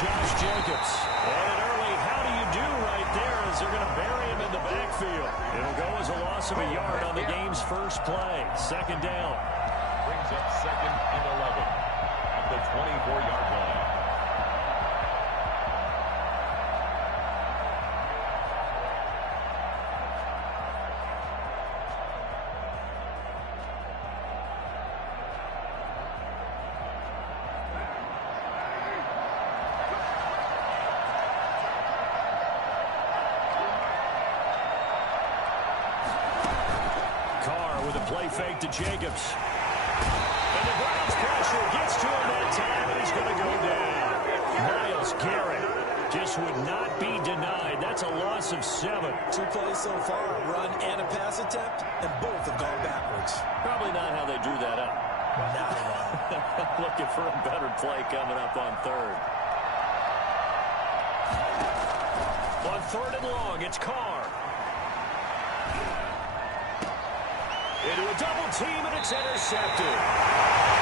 Josh Jacobs. And an early how do you do right there as they're going to bury him in the backfield. It'll go as a loss of a yard on the game's first play. Second down. Brings up 2nd and 11 at the 24-yard line. Play fake to Jacobs. And the Browns pressure gets to him that time, and he's going to go down. Myles Garrett just would not be denied. That's a loss of 7. 2 plays so far, a run and a pass attempt, and both have gone backwards. Probably not how they drew that up. Not at all. Looking for a better play coming up on 3rd. On 3rd and long, it's Carr. Into a double team, and it's intercepted.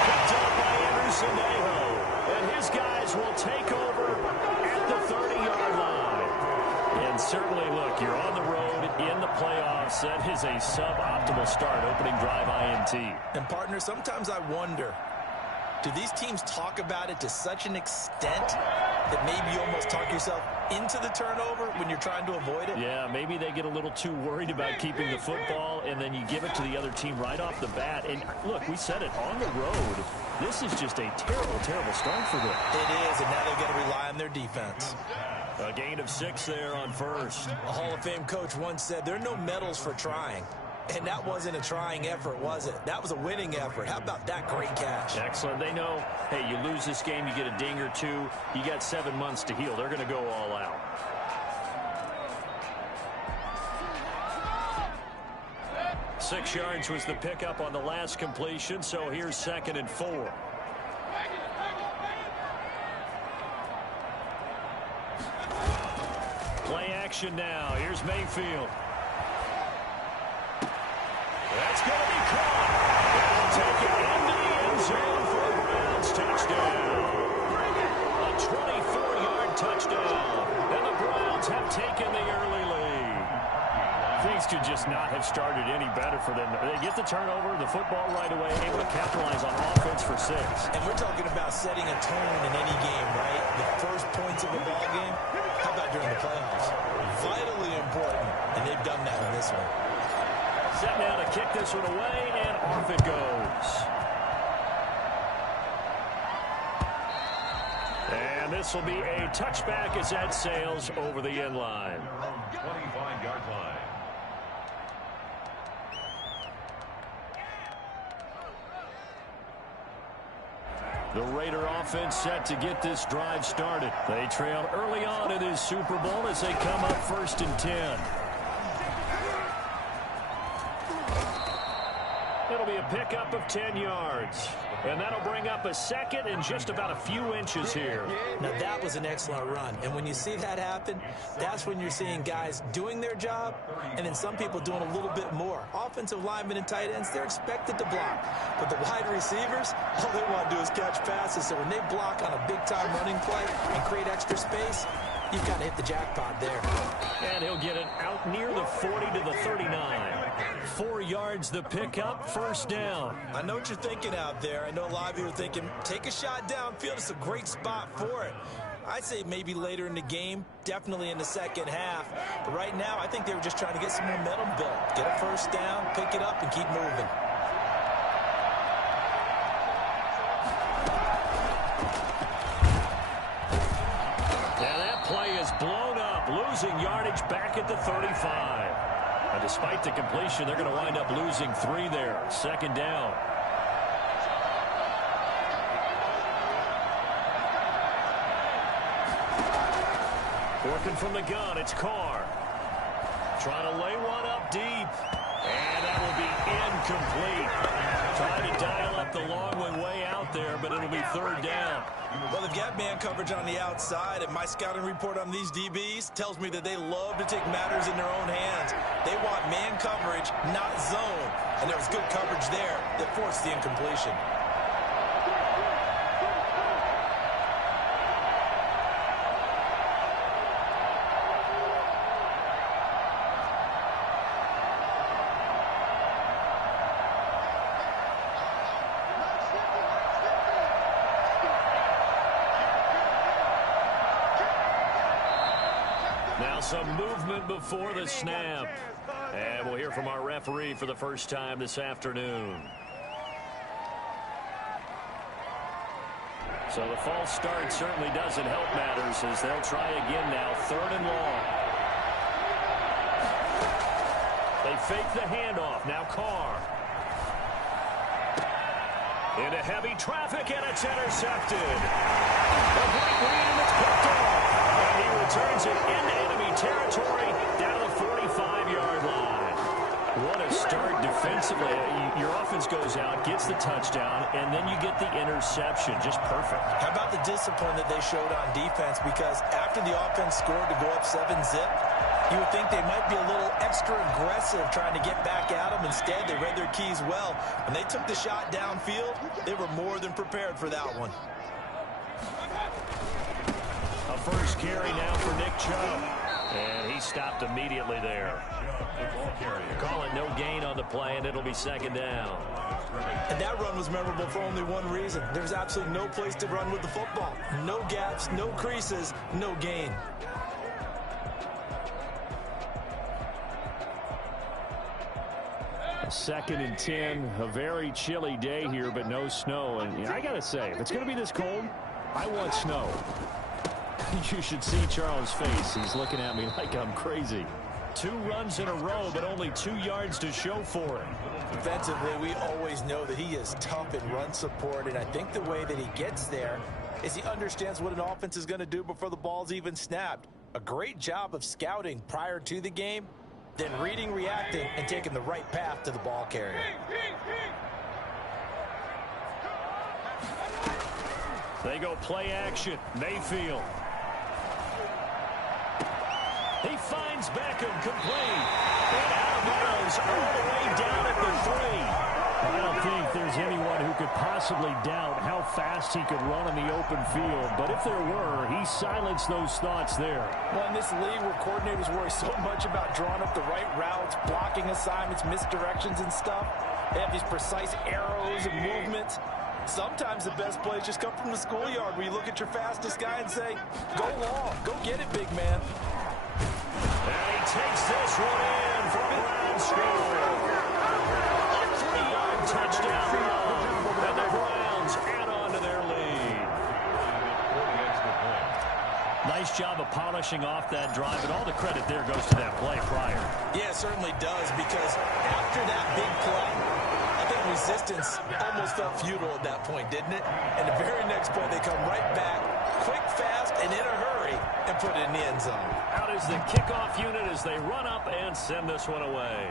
Picked up by Anderson Aho. And his guys will take over at the 30-yard line. And certainly, look, you're on the road in the playoffs. That is a suboptimal start, opening drive INT. And, partner, sometimes I wonder, do these teams talk about it to such an extent that maybe you almost talk yourself into the turnover when you're trying to avoid it? Yeah, maybe they get a little too worried about keeping the football, and then you give it to the other team right off the bat. And, look, we said it, on the road, this is just a terrible, terrible start for them. It is, and now they've got to rely on their defense. A gain of 6 there on first. A Hall of Fame coach once said, there are no medals for trying. And that wasn't a trying effort, was it? That was a winning effort. How about that great catch? Excellent. They know, hey, you lose this game, you get a ding or 2. You got 7 months to heal. They're going to go all out. Six yards was the pickup on the last completion, so here's 2nd and 4. Play action now. Here's Mayfield. That's going to be caught. They'll take it into the end zone for a Browns touchdown. A 24-yard touchdown. And the Browns have taken the early lead. Things could just not have started any better for them. They get the turnover, the football right away, able to capitalize on offense for 6. And we're talking about setting a tone in any game, right? The first points of a ball game. How about during the playoffs? Vitally important, and they've done that in this one. Set now to kick this one away, and off it goes. And this will be a touchback as that sails over the end line. 25-yard line. The Raider offense set to get this drive started. They trail early on in this Super Bowl as they come up 1st and 10. It'll be a pickup of 10 yards. And that'll bring up a 2nd and just about a few inches here. Now, that was an excellent run. And when you see that happen, that's when you're seeing guys doing their job and then some people doing a little bit more. Offensive linemen and tight ends, they're expected to block. But the wide receivers, all they want to do is catch passes. So when they block on a big-time running play and create extra space, you've got to hit the jackpot there. And he'll get it out near the 40 to the 39. 4 yards the pickup, 1st down. I know what you're thinking out there. I know a lot of you are thinking, take a shot downfield. It's a great spot for it. I'd say maybe later in the game, definitely in the second half. But right now, I think they were just trying to get some momentum built. Get a 1st down, pick it up, and keep moving. Blown up, losing yardage back at the 35. And despite the completion, they're going to wind up losing 3 there. 2nd down. Working from the gun, it's Carr. Trying to lay one up deep. And that will be incomplete. Trying to dial up the long one way out there, but it'll be 3rd down. Well, they've got man coverage on the outside, and my scouting report on these DBs tells me that they love to take matters in their own hands. They want man coverage, not zone. And there was good coverage there that forced the incompletion. Now some movement before the snap. And we'll hear from our referee for the first time this afternoon. So the false start certainly doesn't help matters as they'll try again now. 3rd and long. They fake the handoff. Now Carr. Into heavy traffic, and it's intercepted. A great read, and it's picked off. And he returns it into enemy territory down to the 45-yard line. What a start defensively. Your offense goes out, gets the touchdown, and then you get the interception. Just perfect. How about the discipline that they showed on defense? Because after the offense scored to go up 7-zip, you would think they might be a little extra aggressive trying to get back at them. Instead, they read their keys well. When they took the shot downfield, they were more than prepared for that one. A first carry now for Nick Chubb. And he stopped immediately there. Call it no gain on the play, and it'll be 2nd down. And that run was memorable for only one reason. There's absolutely no place to run with the football. No gaps, no creases, no gain. Second and 10, a very chilly day here, but no snow. And I got to say, if it's going to be this cold, I want snow. You should see Charles' face. He's looking at me like I'm crazy. 2 runs in a row, but only 2 yards to show for it. Defensively, we always know that he is tough in run support, and I think the way that he gets there is he understands what an offense is going to do before the ball's even snapped. A great job of scouting prior to the game, then reading, reacting, and taking the right path to the ball carrier. They go play action. Mayfield. He finds Beckham complete. And out of bounds all the way down at the 3. I don't think there's anyone who could possibly doubt how fast he could run in the open field. But if there were, he silenced those thoughts there. Well, in this league where coordinators worry so much about drawing up the right routes, blocking assignments, misdirections and stuff, they have these precise arrows and movements. Sometimes the best plays just come from the schoolyard where you look at your fastest guy and say, go long, go get it, big man. And he takes this one in for a Browns score. A 3-yard touchdown run. And the Browns add on to their lead. Nice job of polishing off that drive, and all the credit there goes to that play prior. Yeah, it certainly does, because after that big play, I think resistance almost felt futile at that point, didn't it? And the very next play, they come right back, quick, fast, and in a hurry, and put it in the end zone. Out is the kickoff unit as they run up and send this one away.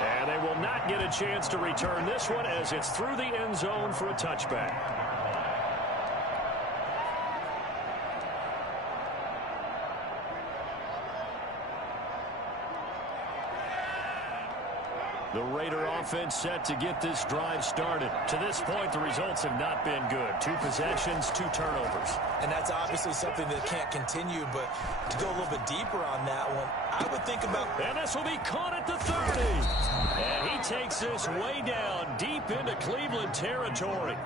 And they will not get a chance to return this one as it's through the end zone for a touchback. The Raider offense set to get this drive started. To this point, the results have not been good. 2 possessions, 2 turnovers. And that's obviously something that can't continue, but to go a little bit deeper on that one, I would think about... And this will be caught at the 30. And he takes this way down, deep into Cleveland territory.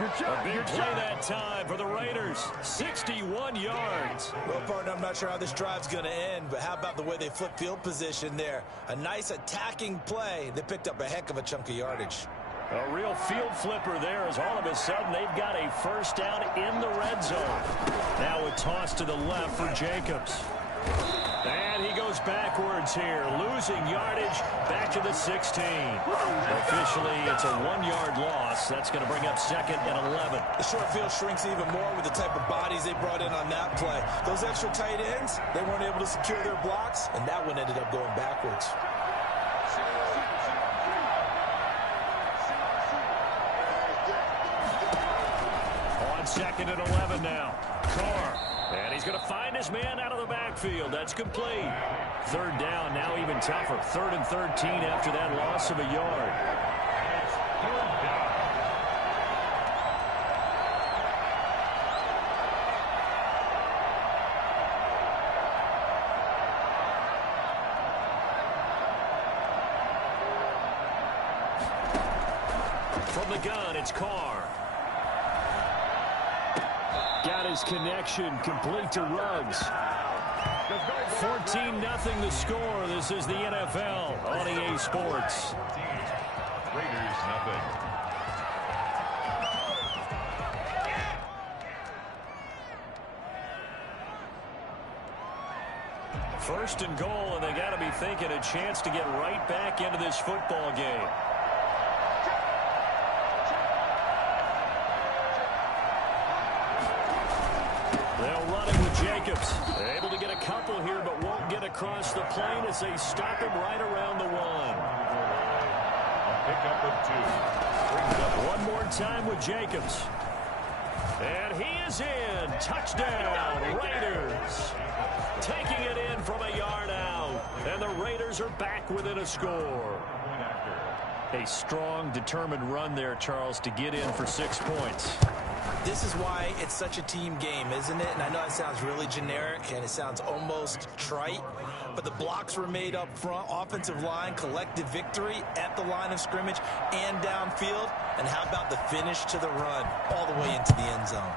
A big play that time for the Raiders. 61 yards. Well, partner, I'm not sure how this drive's going to end, but how about the way they flip field position there? A nice attacking play. They picked up a heck of a chunk of yardage. A real field flipper there as all of a sudden they've got a first down in the red zone. Now a toss to the left for Jacobs. And he goes backwards here, losing yardage back to the 16. Officially, it's a 1-yard loss. That's going to bring up 2nd and 11. The short field shrinks even more with the type of bodies they brought in on that play. Those extra tight ends, they weren't able to secure their blocks, and that one ended up going backwards. On 2nd and 11 now. Carr. And he's going to find his man out of the backfield. That's complete. 3rd down, now even tougher. 3rd and 13 after that loss of a yard. From the gun, it's Carr. got his connection complete to Ruggs. 14-0 the score. This is the NFL on EA Sports. Raiders, nothing. First and goal, and they got to be thinking a chance to get right back into this football game. They'll run it with Jacobs. They're able to get a couple here, but won't get across the plane as they stop him right around the one. A pickup of 2. Brings up One more time with Jacobs. And he is in. Touchdown, Raiders. Taking it in from a yard out. And the Raiders are back within a score. A strong, determined run there, Charles, to get in for 6 points. This is why it's such a team game, isn't it? And I know it sounds really generic and it sounds almost trite, but the blocks were made up front, offensive line, collected victory at the line of scrimmage and downfield. And how about the finish to the run all the way into the end zone?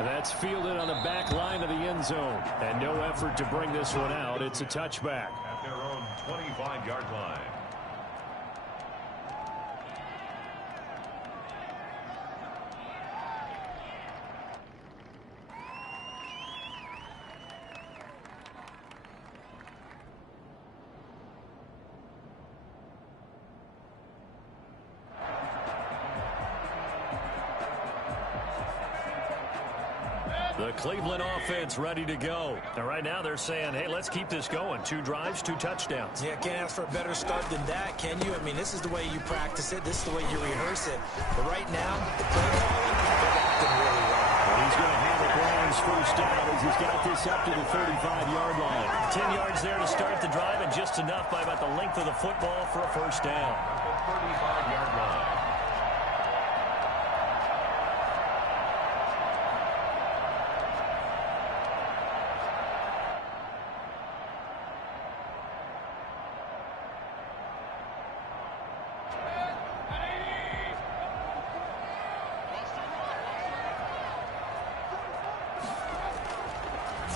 That's fielded on the back line of the end zone. And no effort to bring this one out. It's a touchback. at their own 25-yard line. The Cleveland offense ready to go. And right now they're saying, hey, let's keep this going. 2 drives, 2 touchdowns. Yeah, can't ask for a better start than that, can you? I mean, this is the way you practice it. This is the way you rehearse it. But right now, the play calling, they're acting really well. He's going to have the Browns first down as he's got this up to the 35-yard line. 10 yards there to start the drive, and just enough by about the length of the football for a first down. At the 35-yard line.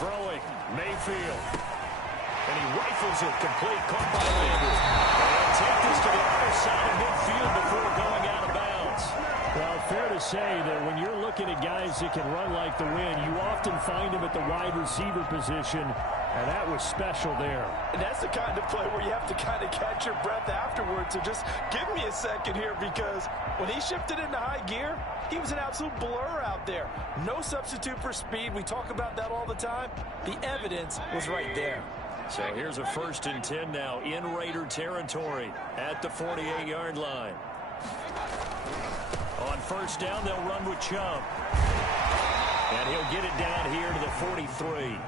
Throwing, Mayfield. And he rifles it complete, caught by Landry. And take this to the other side of midfield before going out of bounds. Well, fair to say that when you're looking at guys that can run like the wind, you often find them at the wide receiver position, and that was special there. And that's the kind of play where you have to kind of catch your breath afterwards. So just give me a second here, because when he shifted into high gear, he was an absolute blur out there. No substitute for speed. We talk about that all the time. The evidence was right there. So here's a 1st and 10 now in Raider territory at the 48-yard line. On first down, they'll run with Chubb. And he'll get it down here to the 43.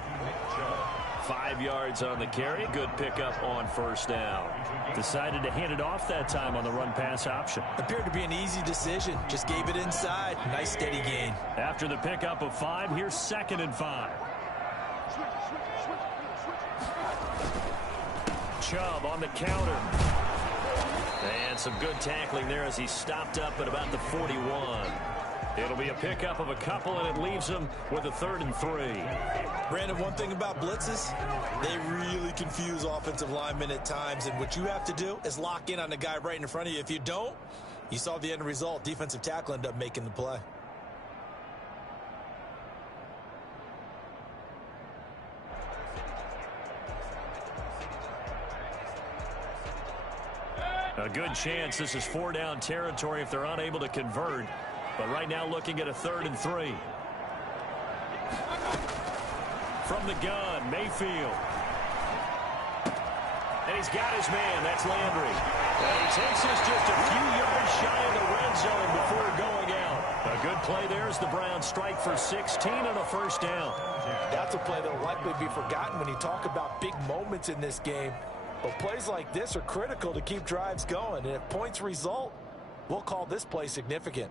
5 yards on the carry. Good pickup on first down. Decided to hand it off that time on the run-pass option. Appeared to be an easy decision. Just gave it inside. Nice steady gain. After the pickup of 5, here's 2nd and 5. Chubb on the counter. And some good tackling there as he stopped up at about the 41. It'll be a pickup of a couple, and it leaves him with a 3rd and 3. Brandon, one thing about blitzes, they really confuse offensive linemen at times, and what you have to do is lock in on the guy right in front of you. If you don't, you saw the end result. Defensive tackle ended up making the play. A good chance this is 4-down territory if they're unable to convert. But right now looking at a 3rd and 3. From the gun, Mayfield. And he's got his man. That's Landry. And he takes this just a few yards shy of the red zone before going out. A good play there as the Browns strike for 16 on a first down. That's a play that will likely be forgotten when you talk about big moments in this game. But plays like this are critical to keep drives going. And if points result, we'll call this play significant.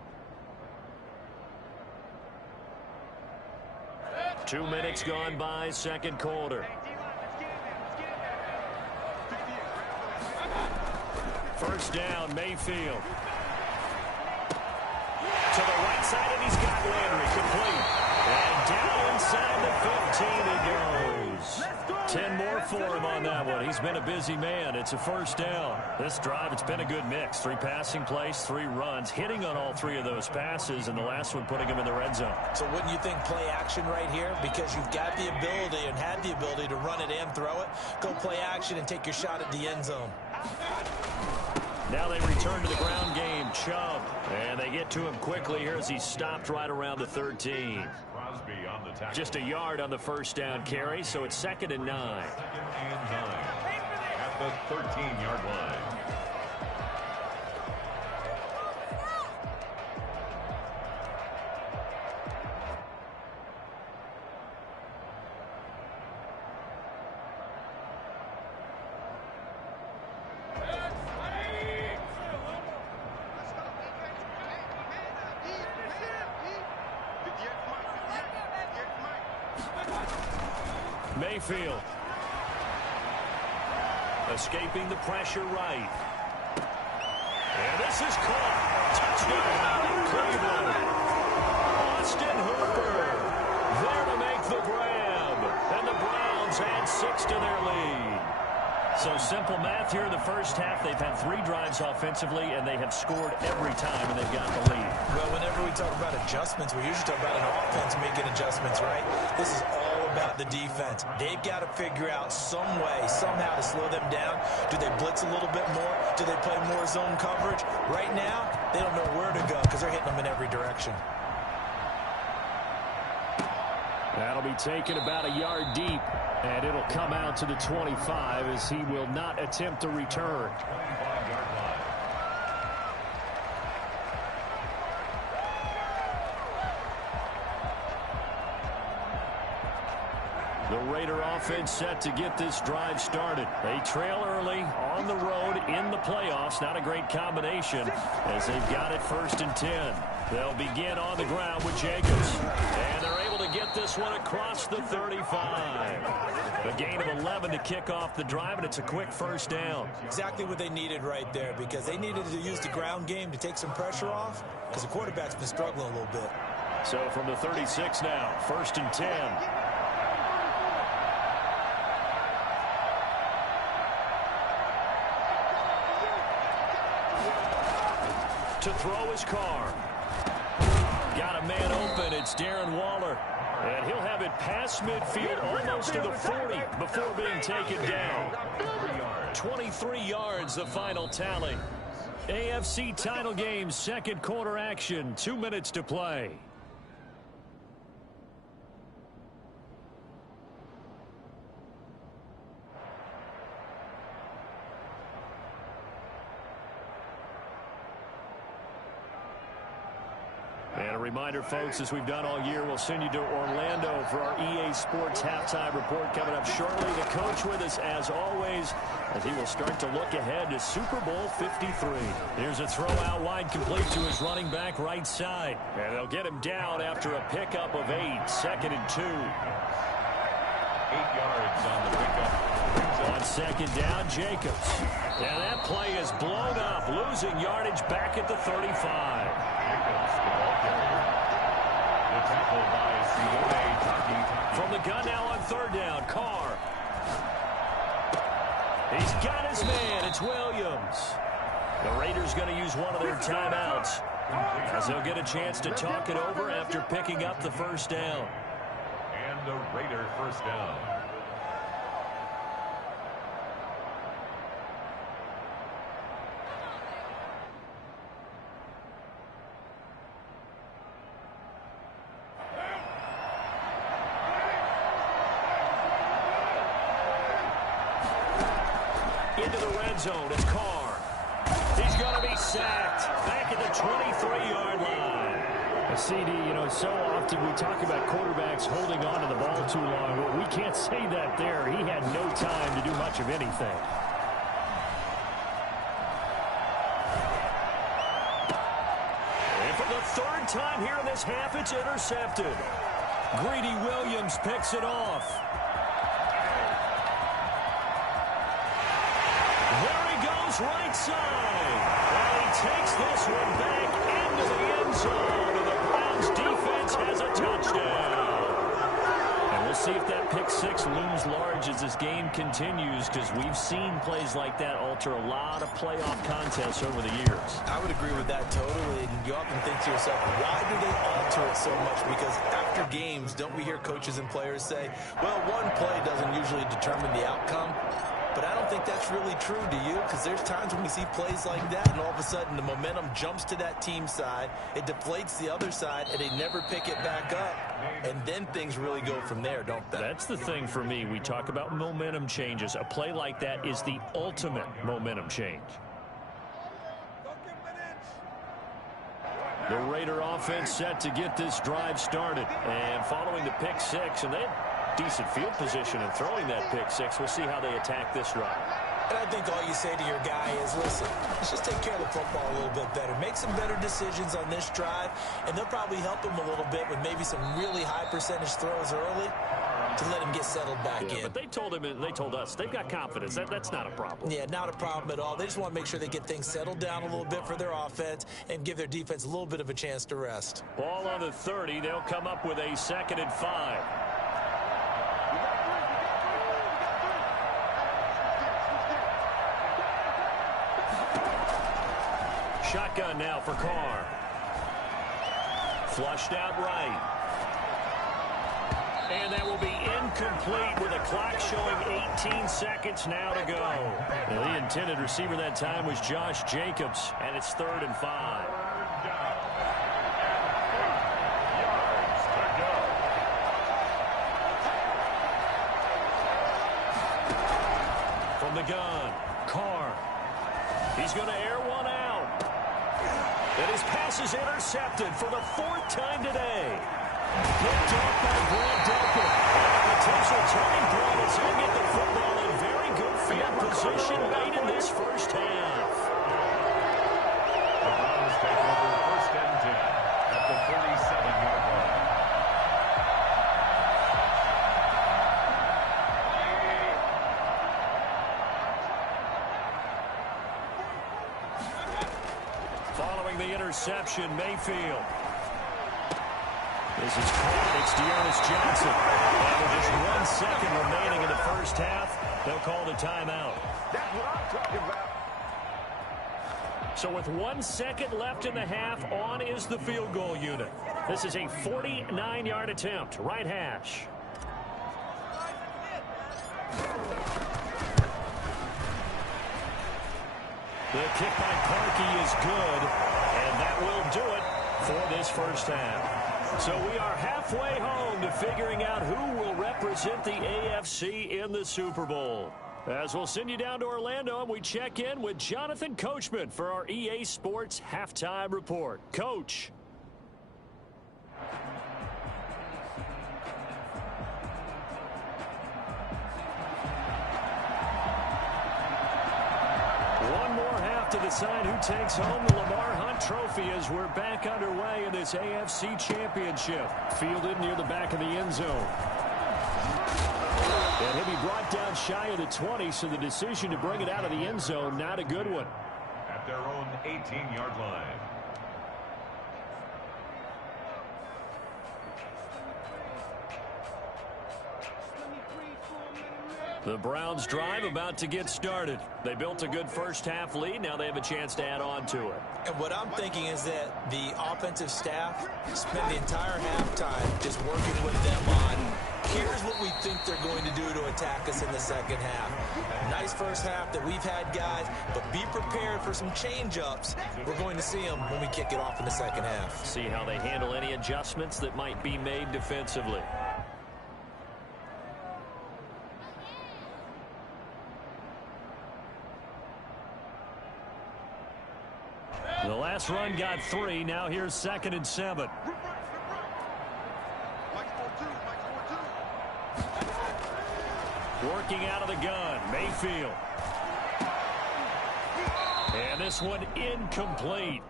2 minutes gone by, second quarter. First down, Mayfield. to the right side, and he's got Landry complete. And down inside the 15 he goes. 10 more for him on that one. He's been a busy man. It's a first down. This drive, it's been a good mix. 3 passing plays, 3 runs, hitting on all 3 of those passes, and the last one putting him in the red zone. So wouldn't you think play action right here? Because you've got the ability and had the ability to run it and throw it. Go play action and take your shot at the end zone. Now they return to the ground game. Chubb. And they get to him quickly here as he's stopped right around the 13. Crosby on the tackle. Just a yard on the first down carry, so it's 2nd and 9. 2nd and 9 at the 13-yard line. Mayfield. Escaping the pressure right. And this is caught. Touchdown, Cleveland. Austin Hooper there to make the grab. And the Browns add 6 to their lead. So simple math here in the first half. They've had 3 drives offensively, and they have scored every time, and they've got the lead. Well, whenever we talk about adjustments, we usually talk about an offense making adjustments, right? This is all about the defense. They've got to figure out some way, somehow to slow them down. Do they blitz a little bit more? Do they play more zone coverage? Right now, they don't know where to go because they're hitting them in every direction. That'll be taken about a yard deep, and it'll come out to the 25 as he will not attempt to return. 25-yard line. The Raider offense set to get this drive started. They trail early on the road in the playoffs. Not a great combination as they've got it 1st and 10. They'll begin on the ground with Jacobs. And they're able to get this one across the 35. A gain of 11 to kick off the drive, and it's a quick first down. Exactly what they needed right there because they needed to use the ground game to take some pressure off because the quarterback's been struggling a little bit. So from the 36 now, 1st and 10. To throw his car. Got a man open. It's Darren Waller. And he'll have it past midfield almost to the 40 before being taken down. 23 yards, the final tally. AFC title game, 2nd quarter action. 2 minutes to play. And a reminder, folks, as we've done all year, we'll send you to Orlando for our EA Sports halftime report coming up shortly. The coach with us, as always, as he will start to look ahead to Super Bowl 53. Here's a throw out wide, complete to his running back right side. And they'll get him down after a pickup of 8, 2nd and 2. 8 yards on the pickup. On 2nd down, Jacobs. And that play is blown up, losing yardage back at the 35. Jacobs, the ball carrier. The tackle by Sione Taki. From the gun now on 3rd down, Carr. He's got his man. It's Williams. The Raiders going to use one of their timeouts as they'll get a chance to talk it over after picking up the 1st down. And the Raider 1st down. Into the red zone, it's Carr. He's going to be sacked back at the 23-yard line. CD, you know, so often we talk about quarterbacks holding on to the ball too long. Well, we can't say that there. He had no time to do much of anything. And for the 3rd time here in this half, it's intercepted. Greedy Williams picks it off. There he goes right side. And he takes this one back into the end zone, and the Browns defense has a touchdown. And we'll see if that pick six looms large as this game continues, because we've seen plays like that alter a lot of playoff contests over the years. I would agree with that totally. And you often think to yourself, why do they alter it so much? Because after games, don't we hear coaches and players say, well, one play doesn't usually determine the outcome? But I don't think that's really true, do you? Because there's times when we see plays like that, and all of a sudden the momentum jumps to that team side, it deflates the other side, and they never pick it back up. And then things really go from there, don't they? That's the thing for me. We talk about momentum changes. A play like that is the ultimate momentum change. The Raider offense set to get this drive started. And following the pick six, and they had decent field position in throwing that pick six. We'll see how they attack this drive. And I think all you say to your guy is, listen, let's just take care of the football a little bit better. Make some better decisions on this drive, and they'll probably help him a little bit with maybe some really high percentage throws early to let him get settled back in. But they told him, and they told us, they've got confidence. That's not a problem. Yeah, not a problem at all. They just want to make sure they get things settled down a little bit for their offense and give their defense a little bit of a chance to rest. Ball on the 30. They'll come up with a 2nd and 5. Shotgun now for Carr. Flushed out right. And that will be incomplete with a clock showing 18 seconds now to go. Now, the intended receiver that time was Josh Jacobs, and it's 3rd and 5. From the gun, Carr. He's going to air one out. And his pass is intercepted for the 4th time today. Picked off by Brad Delpit. Potential turning point as he'll get the football in very good field position late in this first half. The Browns take over 1st and 10 at the 37-yard line. Following the interception, Mayfield. This is caught. It's Dearness Johnson. And with just 1 second remaining in the first half, they'll call the timeout. That's what I'm talking about. So with 1 second left in the half, on is the field goal unit. This is a 49-yard attempt, right hash. The kick by Parkey is good, and that will do it for this first half. So we are halfway home to figuring out who will represent the AFC in the Super Bowl. As we'll send you down to Orlando, and we check in with Jonathan Coachman for our EA Sports Halftime Report. Coach. One more half to decide who takes home the Lamar Hunt Trophy as we're back underway in this AFC Championship. Fielded near the back of the end zone. And he'll be brought down shy of the 20, so the decision to bring it out of the end zone, not a good one. At their own 18-yard line. The Browns drive about to get started. They built a good first half lead. Now they have a chance to add on to it. And what I'm thinking is that the offensive staff spent the entire halftime just working with them on, here's what we think they're going to do to attack us in the second half. Nice first half that we've had, guys, but be prepared for some change-ups. We're going to see them when we kick it off in the second half. See how they handle any adjustments that might be made defensively. The last run got 3. Now here's 2nd and 7. Working out of the gun, Mayfield. And this one incomplete.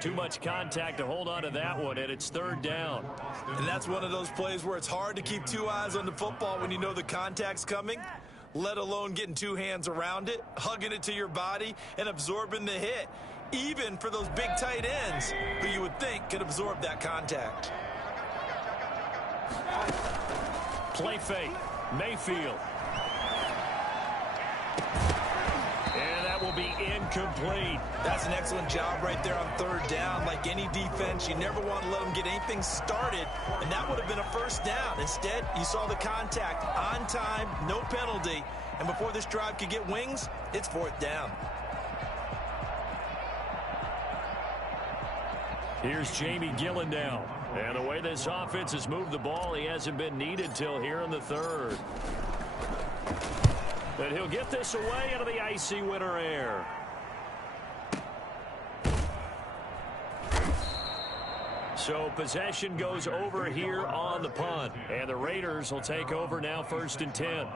Too much contact to hold on to that one, and it's 3rd down. And that's one of those plays where it's hard to keep 2 eyes on the football when you know the contact's coming, let alone getting 2 hands around it, hugging it to your body, and absorbing the hit. even for those big tight ends who you would think could absorb that contact. Play fake. Mayfield. And that will be incomplete. That's an excellent job right there on third down. Like any defense, you never want to let them get anything started, and that would have been a first down. Instead, you saw the contact on time, no penalty, and before this drive could get wings, it's fourth down. Here's Jamie Gillen now. And the way this offense has moved the ball, he hasn't been needed till here in the third. And he'll get this away into the icy winter air. So possession goes over here on the punt. And the Raiders will take over now, 1st and 10.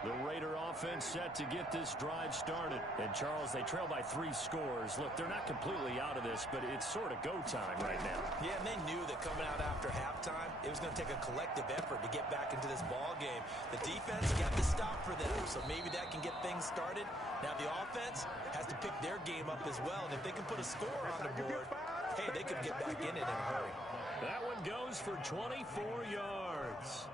The Raider offense set to get this drive started. And, Charles, they trail by 3 scores. Look, they're not completely out of this, but it's sort of go time right now. Yeah, and they knew that coming out after halftime, it was going to take a collective effort to get back into this ball game. The defense got the stop for them, so maybe that can get things started. Now the offense has to pick their game up as well, and if they can put a score on the board, hey, they could get back in it in a hurry. That one goes for 24 yards.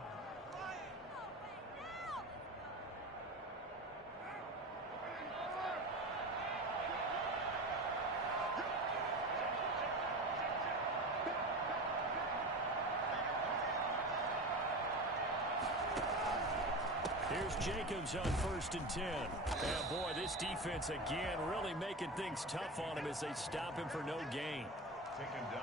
Here's Jacobs on 1st and 10. And boy, this defense again really making things tough on him as they stop him for no gain.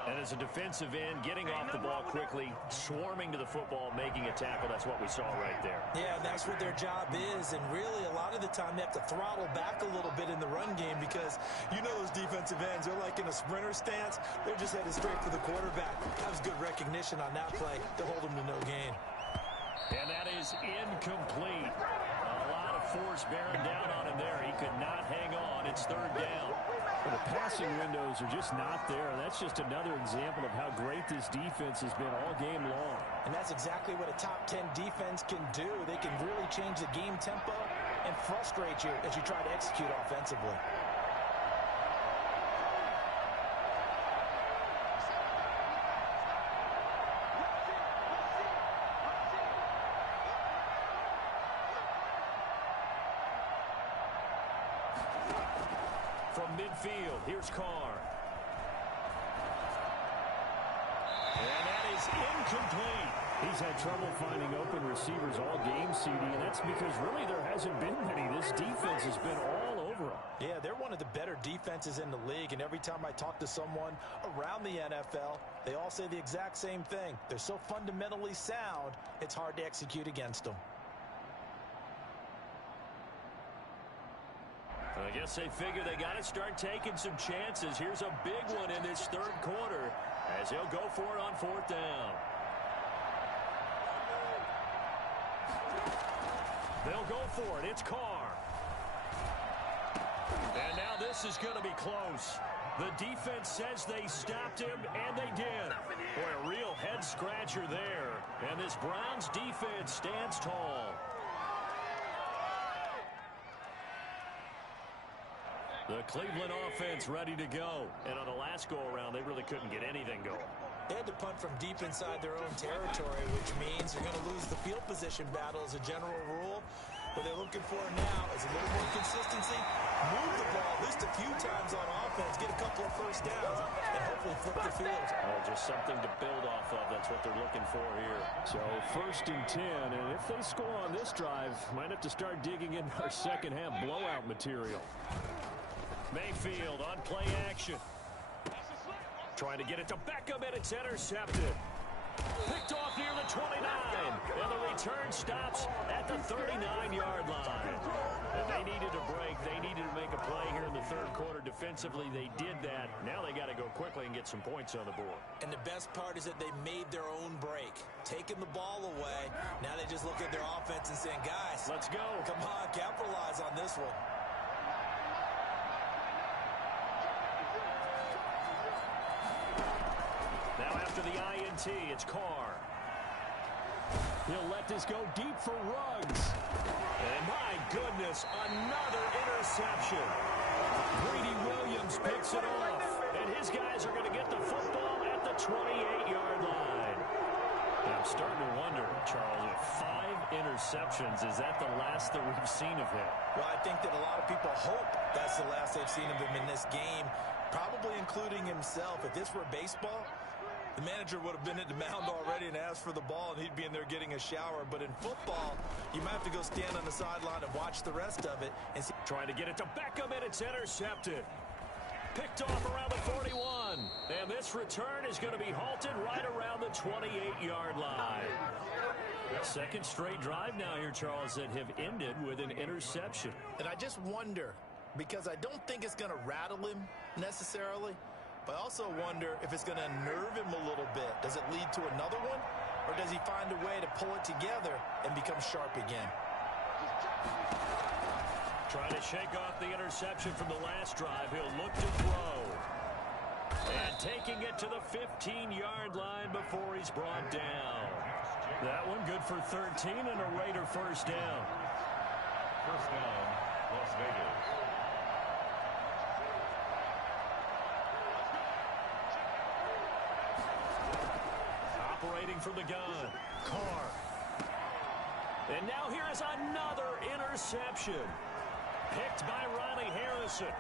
And as a defensive end, getting off the ball quickly, swarming to the football, making a tackle, that's what we saw right there. Yeah, that's what their job is, and really a lot of the time they have to throttle back a little bit in the run game because you know those defensive ends, they're like in a sprinter stance. They're just headed straight for the quarterback. That was good recognition on that play to hold them to no gain. And that is incomplete. A lot of force bearing down on him there. He could not hang on. It's 3rd down. Well, the passing windows are just not there. That's just another example of how great this defense has been all game long. And that's exactly what a top 10 defense can do. They can really change the game tempo and frustrate you as you try to execute offensively. From midfield, here's Carr. And that is incomplete. He's had trouble finding open receivers all game, CD, and that's because really there hasn't been many. This defense has been all over them. Yeah, they're one of the better defenses in the league, and every time I talk to someone around the NFL, they all say the exact same thing. They're so fundamentally sound, it's hard to execute against them. I guess they figure they got to start taking some chances. Here's a big one in this 3rd quarter as he'll go for it on 4th down. They'll go for it. It's Carr. And now this is going to be close. The defense says they stopped him, and they did. Boy, a real head-scratcher there. And this Browns defense stands tall. The Cleveland offense ready to go. And on the last go-around, they really couldn't get anything going. They had to punt from deep inside their own territory, which means they're going to lose the field position battle as a general rule. What they're looking for now is a little more consistency, move the ball at least a few times on offense, get a couple of first downs, and hopefully flip the field. Oh, just something to build off of. That's what they're looking for here. So 1st and 10, and if they score on this drive, might have to start digging in our second-half blowout material. Mayfield on play action. Trying to get it to Beckham, and it's intercepted. Picked off near the 29. And the return stops at the 39-yard line. And they needed a break. They needed to make a play here in the 3rd quarter. Defensively, they did that. Now they got to go quickly and get some points on the board. And the best part is that they made their own break. Taking the ball away. Now they just look at their offense and saying, guys, let's go. Come on, capitalize on this one. after the INT. It's Carr. He'll let this go deep for Ruggs. And my goodness, another interception. Greedy Williams picks it off. And his guys are going to get the football at the 28-yard line. And I'm starting to wonder, Charles, if 5 interceptions, is that the last that we've seen of him? Well, I think that a lot of people hope that's the last they've seen of him in this game, probably including himself. If this were baseball, the manager would have been at the mound already and asked for the ball, and he'd be in there getting a shower. But in football, you might have to go stand on the sideline and watch the rest of it. And see. Trying to get it to Beckham, and it's intercepted. Picked off around the 41. And this return is going to be halted right around the 28-yard line. Second straight drive now here, Charles, that have ended with an interception. And I just wonder, because I don't think it's going to rattle him necessarily, but I also wonder if it's going to unnerve him a little bit. Does it lead to another one? Or does he find a way to pull it together and become sharp again? Trying to shake off the interception from the last drive. He'll look to throw. And taking it to the 15-yard line before he's brought down. That one good for 13 and a Raider first down. First down, Las Vegas. Operating from the gun, Carr. And now here is another interception. Picked by Ronnie Harrison.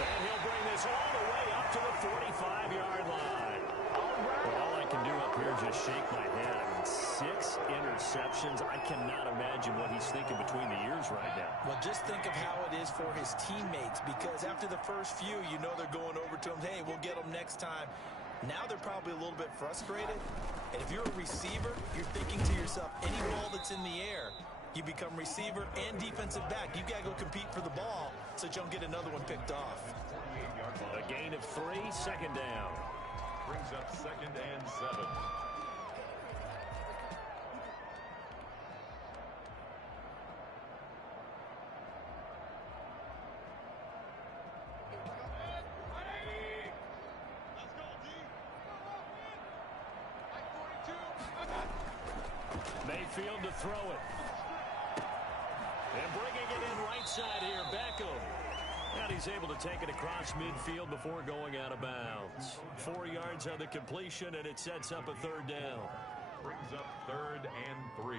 And he'll bring this all the way up to the 45-yard line. Well, all I can do up here is just shake my head. I mean, 6 interceptions. I cannot imagine what he's thinking between the ears right now. Well, just think of how it is for his teammates, because after the first few, you know they're going over to him, hey, we'll get them next time. Now they're probably a little bit frustrated. And if you're a receiver, you're thinking to yourself, any ball that's in the air, you become receiver and defensive back. You got to go compete for the ball so that you don't get another one picked off. A gain of 3, second down. Brings up 2nd and 7. Mayfield to throw it. And bringing it in right side here, Beckham. And he's able to take it across midfield before going out of bounds. 4 yards on the completion, and it sets up a third down. Brings up 3rd and 3.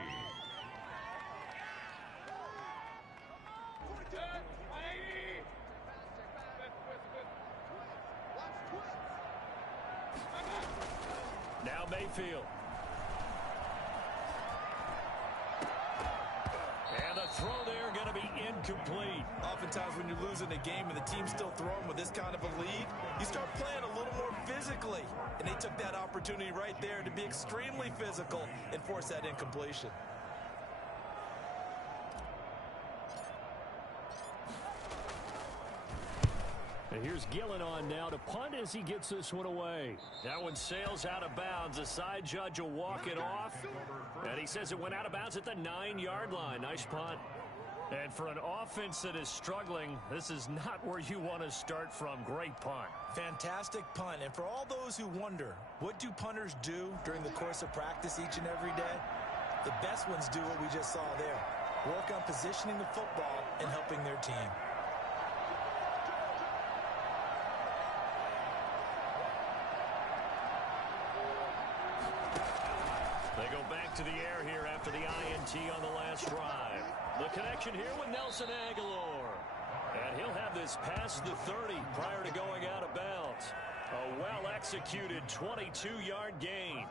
Now Mayfield. And the throw there going to be incomplete. Oftentimes when you're losing a game and the team's still throwing with this kind of a lead, you start playing a little more physically. And they took that opportunity right there to be extremely physical and force that incompletion. And here's Gillen on now to punt as he gets this one away. That one sails out of bounds. The side judge will walk it off. And he says it went out of bounds at the 9-yard line. Nice punt. And for an offense that is struggling, this is not where you want to start from. Great punt. Fantastic punt. And for all those who wonder, what do punters do during the course of practice each and every day? The best ones do what we just saw there. Work on positioning the football and helping their team. They go back to the air here after the INT on the last drive. The connection here with Nelson Aguilar. And he'll have this past the 30 prior to going out of bounds. A well-executed 22-yard gain.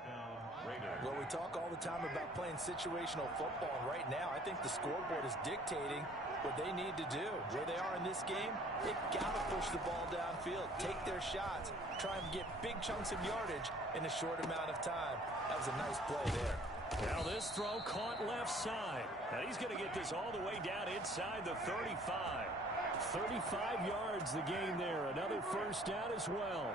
Well, we talk all the time about playing situational football, and right now I think the scoreboard is dictating what they need to do. Where they are in this game, they got to push the ball downfield, take their shots, try and get big chunks of yardage in a short amount of time. That was a nice play there. Now this throw caught left side. And he's going to get this all the way down inside the 35. 35 yards the gain there. Another first down as well.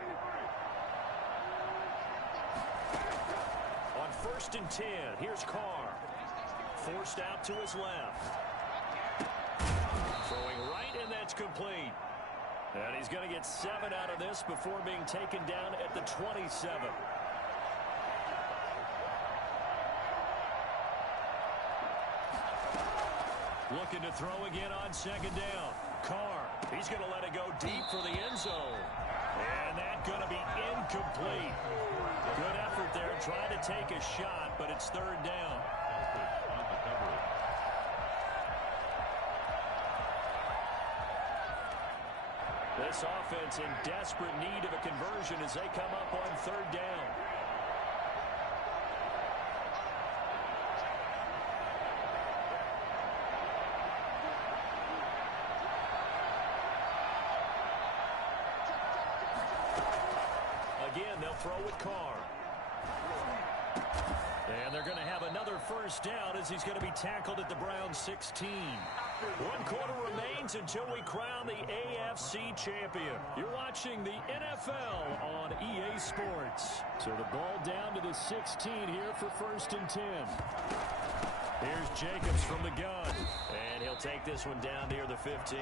On 1st and 10, here's Carr. Forced out to his left. Throwing right, and that's complete. And he's going to get 7 out of this before being taken down at the 27. Looking to throw again on second down. Carr, he's going to let it go deep for the end zone. And that's going to be incomplete. Good effort there, trying to take a shot, but it's third down. This offense in desperate need of a conversion as they come up on third down. Again, they'll throw with Carr. And they're going to have another first down as he's going to be tackled at the Browns 16. 1 quarter remains until we crown the AFC champion. You're watching the NFL on EA Sports. So the ball down to the 16 here for first and 10. Here's Jacobs from the gun. And he'll take this one down near the 15.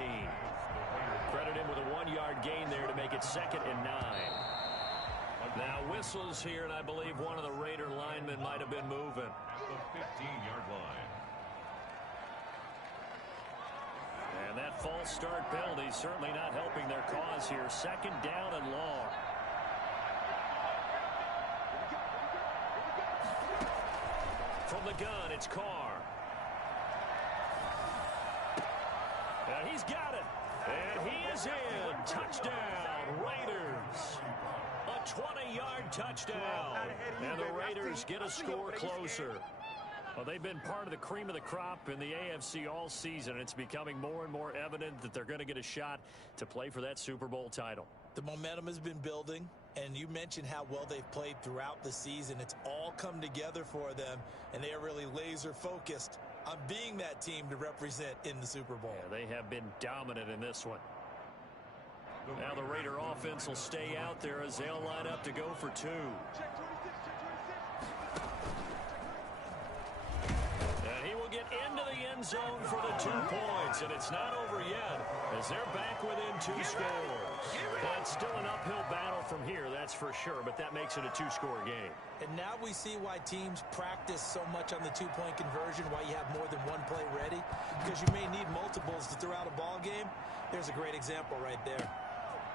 Credit him with a 1-yard gain there to make it 2nd and 9. Now whistles here, and I believe one of the Raider linemen might have been moving. At the 15-yard line. And that false start penalty certainly not helping their cause here. 2nd down and long. From the gun, it's Carr. And he's got it. And he is in. Touchdown, Raiders. A 20-yard touchdown. And the Raiders get a score closer. Well, they've been part of the cream of the crop in the AFC all season. It's becoming more and more evident that they're going to get a shot to play for that Super Bowl title. The momentum has been building, and you mentioned how well they've played throughout the season. It's all come together for them, and they are really laser-focused on being that team to represent in the Super Bowl. Yeah, they have been dominant in this one. Now the Raider offense will stay out there as they'll line up to go for 2. And he will get into the end zone for the 2 points, and it's not over yet as they're back within 2 scores. But still an uphill battle from here, that's for sure, but that makes it a 2-score game. And now we see why teams practice so much on the 2-point conversion, why you have more than one play ready, because you may need multiples to throw out a ball game. There's a great example right there.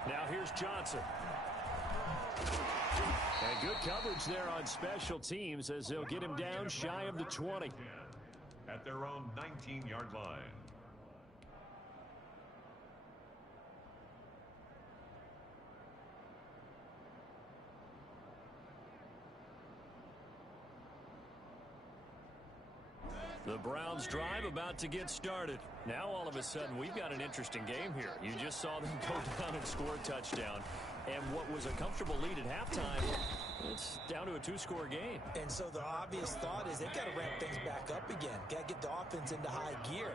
Now here's Johnson. And good coverage there on special teams as they'll get him down shy of the 20. At their own 19-yard line. The Browns drive about to get started. Now all of a sudden we've got an interesting game here. You just saw them go down and score a touchdown. And what was a comfortable lead at halftime, it's down to a 2-score game. And so the obvious thought is they've got to ramp things back up again. Got to get the offense into high gear.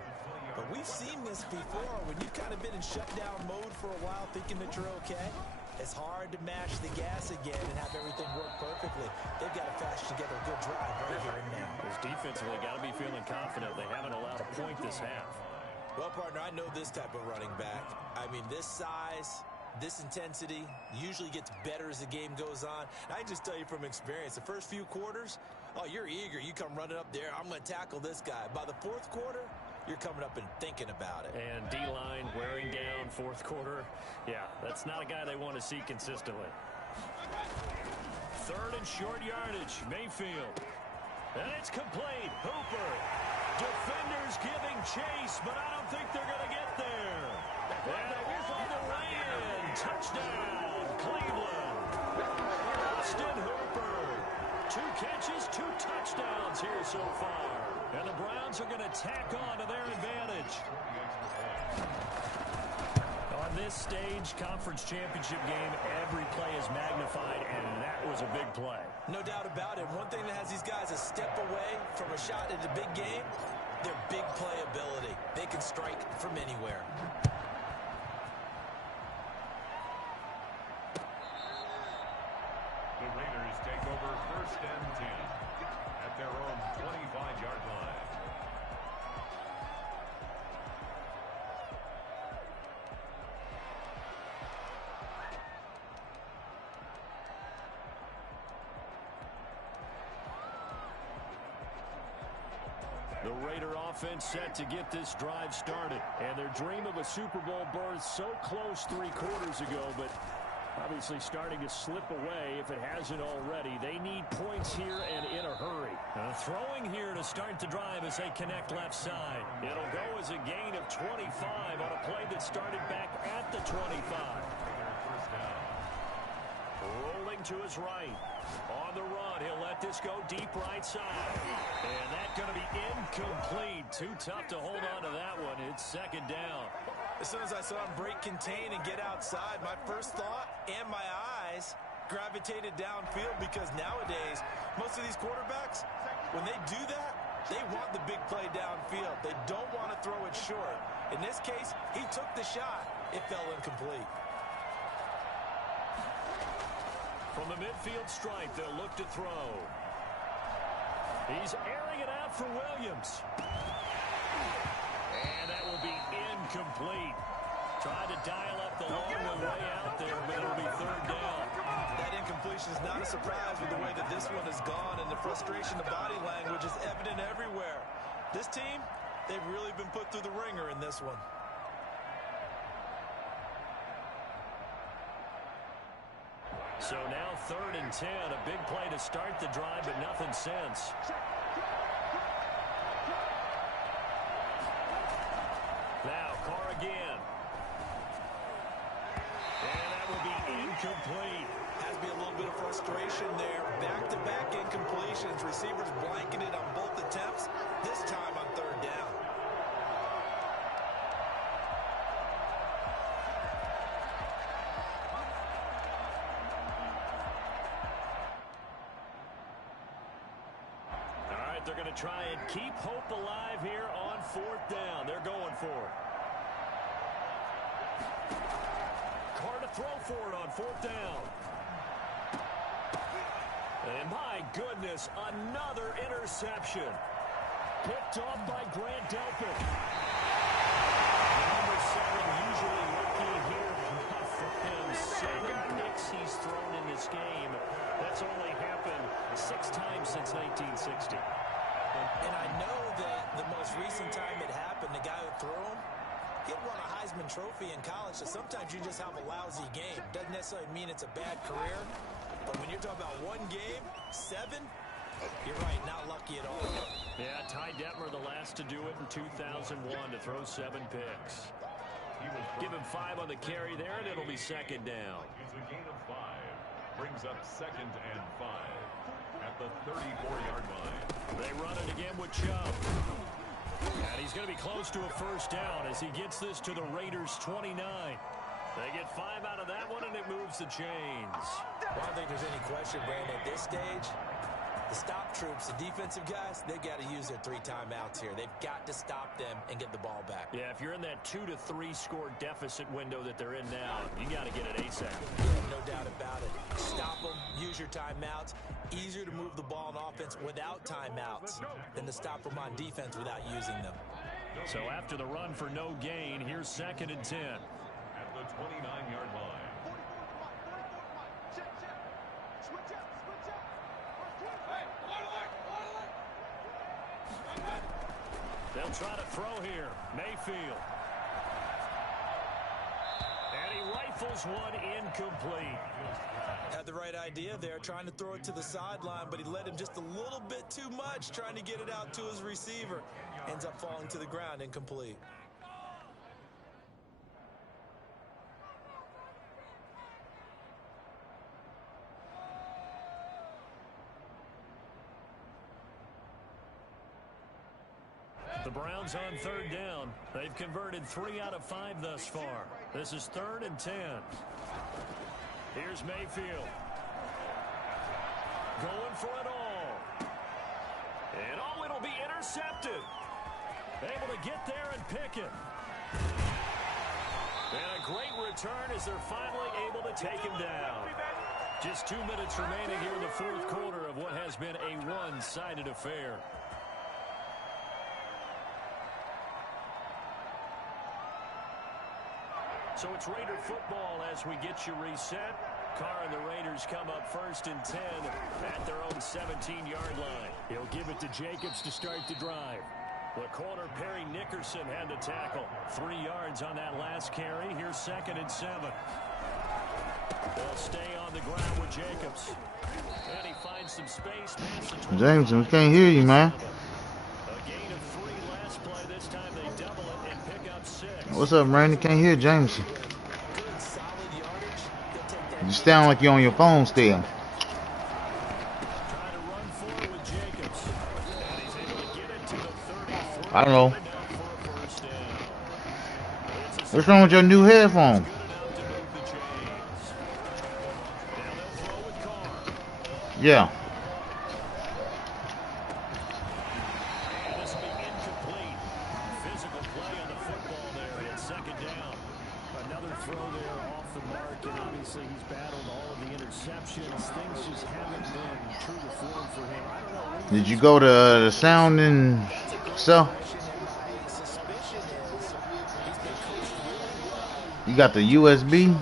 But we've seen this before when you've kind of been in shutdown mode for a while thinking that you're okay. It's hard to mash the gas again and have everything work perfectly. They've got to fashion together a good drive right here and now. Because defensively, got to be feeling confident. They haven't allowed a point this half. Well, partner, I know this type of running back. I mean, this size, this intensity usually gets better as the game goes on. I can just tell you from experience, the first few quarters, oh, you're eager. You come running up there. I'm going to tackle this guy. By the 4th quarter, you're coming up and thinking about it. And D-line wearing down 4th quarter. Yeah, that's not a guy they want to see consistently. 3rd and short yardage, Mayfield. And it's complete. Hooper. Defenders giving chase, but I don't think they're going to get there. And on the way in. Touchdown, Cleveland. Austin Hooper. 2 catches, 2 touchdowns here so far. And the Browns are going to tack on to their advantage. On this stage, conference championship game, every play is magnified, and that was a big play. No doubt about it. One thing that has these guys a step away from a shot at a big game, their big play ability. They can strike from anywhere. The Raiders take over 1st and 10 at their own 25-yard line. The Raider offense set to get this drive started. And their dream of a Super Bowl berth so close 3 quarters ago, but obviously starting to slip away if it hasn't already. They need points here and in a hurry. Throwing here to start the drive as they connect left side. It'll go as a gain of 25 on a play that started back at the 25. Rolling to his right. On the run, he'll let this go deep right side. And that's going to be incomplete. Too tough to hold on to that one. It's second down. As soon as I saw him break contain and get outside, my first thought and my eyes gravitated downfield, because nowadays, most of these quarterbacks, when they do that, they want the big play downfield. They don't want to throw it short. In this case, he took the shot. It fell incomplete. From the midfield stripe, they'll look to throw. He's airing it out for Williams. And that will be incomplete. Tried to dial up the long way out there, but it'll be third down. That incompletion is not a surprise with the way that this one has gone, and the frustration, the body language is evident everywhere. This team, they've really been put through the ringer in this one. So now 3rd and 10, a big play to start the drive, but nothing since. Now Carr again. And that will be incomplete. Has to be a little bit of frustration there. Back-to-back incompletions. Receivers blanketed on both attempts, this time on 3rd down. They're going to try and keep hope alive here on 4th down. They're going for it. Carr to throw for it on 4th down. And my goodness, another interception. Picked off by Grant Delpit. Number 7 usually lucky here. Not for him. 7 picks he's thrown in this game. That's only happened 6 times since 1960. And I know that the most recent time it happened, the guy who threw him, he'd won a Heisman Trophy in college, so sometimes you just have a lousy game. Doesn't necessarily mean it's a bad career, but when you're talking about 1 game, 7, you're right, not lucky at all. Yeah, Ty Detmer the last to do it in 2001 to throw 7 picks. Give him 5 on the carry there, and it'll be 2nd down. It's a gain of 5. Brings up 2nd and 5 at the 34-yard line. They run it again with Chubb. And he's going to be close to a 1st down as he gets this to the Raiders' 29. They get 5 out of that one, and it moves the chains. Well, I don't think there's any question, Brandon, at this stage, the stop troops, the defensive guys, they've got to use their 3 timeouts here. They've got to stop them and get the ball back. Yeah, if you're in that 2 to 3 score deficit window that they're in now, you got to get it ASAP. Yeah, no doubt about it. Stop them, use your timeouts. Easier to move the ball on offense without timeouts than to stop them on defense without using them. So after the run for no gain, here's 2nd and 10. At the 29-yard line. They'll try to throw here. Mayfield. And he rifles one incomplete. Had the right idea there, trying to throw it to the sideline, but he led him just a little bit too much, trying to get it out to his receiver. Ends up falling to the ground, incomplete. The Browns on 3rd down. They've converted 3 out of 5 thus far. This is 3rd and 10. Here's Mayfield. Going for it all. And oh, it'll be intercepted. Able to get there and pick it. And a great return as they're finally able to take him down. Just 2 minutes remaining here in the 4th quarter of what has been a one-sided affair. So it's Raider football as we get you reset. Carr and the Raiders come up 1st and 10 at their own 17-yard line. He'll give it to Jacobs to start the drive. The corner, Perry Nickerson, had the tackle. 3 yards on that last carry. Here's 2nd and 7. They'll stay on the ground with Jacobs. And he finds some space. Jameson, we can't hear you, man. A gain of 3 last play. This time they double it and pick up 6. What's up, Randy? Can't hear Jameson. You sound like you're on your phone still. Trying to run forward with Jacobs. And he's able to get it to the 33. I don't know. For a first down. What's wrong with your new headphones? Yeah. And this will be incomplete. Physical play on the football there. It's 2nd down. Another throw there off the mark, and obviously he's battled all of the interceptions. Things just haven't been true to form for him. I don't know. Did you go to the sound and so? You got the USB?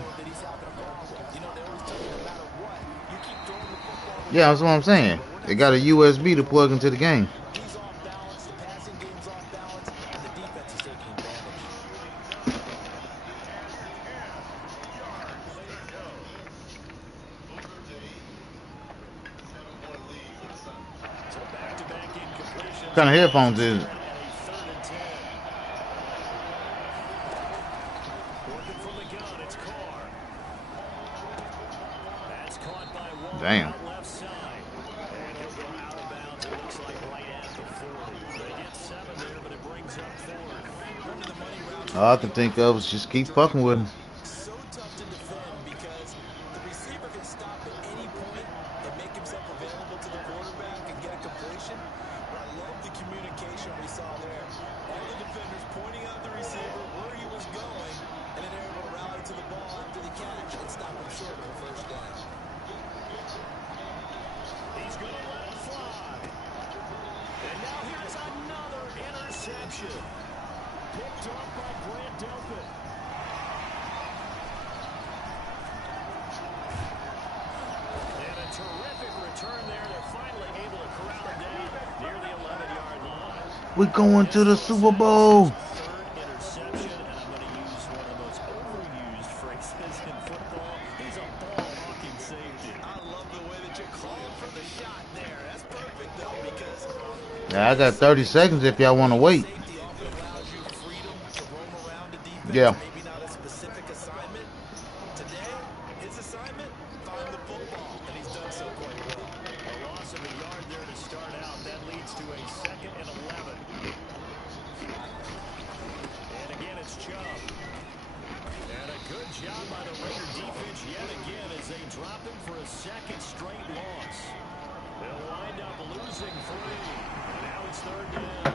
Yeah, that's what I'm saying. They got a USB to plug into the game. He's off balance, the passing game's off balance, and the defense is taking advantage. So back-to-back incompletion. What kind of headphones is it? 3rd and 10. Working from the gun, it's Carr. That's caught by Waller. Damn. Left side. And he'll go out of bounds. It looks like right at the 40. They get 7 there, but it brings up 4th. Under the money route. All I can think of is just keep fucking with him. So tough to defend because the receiver can stop at any point and make himself available to the quarterback and get a completion. But I love the communication we saw there. All the defenders pointing out the receiver where he was going, and then they're able to rally to the ball after the catch and stop him short of a first down. He's going to let it fly. And now here's another interception. Picked off by Grant Delpit. And a terrific return there. They're finally able to corral him down near the 11-yard line. We're going to the Super Bowl. 3rd interception, and I'm going to use one of the most overused phrases in football. He's a ball-hawking safety. I love the way that you're calling for the shot there. That's perfect, though, because Yeah, I got 30 seconds if y'all want to wait. safety often allows you freedom to roam around the defense. Yeah. Maybe not a specific assignment. Today, his assignment, find the football, and he's done so quite well. A loss of a yard there to start out. That leads to a 2nd and 11. And again, it's Chubb. And a good job by the Raider defense yet again as they drop him for a 2nd straight loss. They'll wind up losing 3. And now it's 3rd down.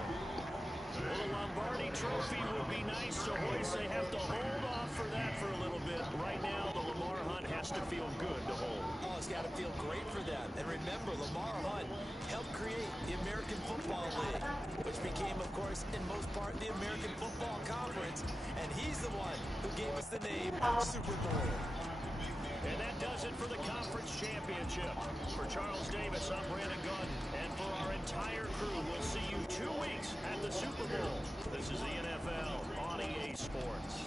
Well, the Lombardi Trophy would be nice to hoist. They have to hold off for that for a little bit. Right now, the Lamar Hunt has to feel good to hold. Oh, it's got to feel great for them. And remember, Lamar Hunt helped create the American Football League, which became, of course, in most part, the American Football Conference. And he's the one who gave us the name Super Bowl. And that does it for the conference championship. For Charles Davis, I'm Brandon Gaudin. And for our entire crew, we'll see you 2 weeks at the Super Bowl. This is the NFL on EA Sports.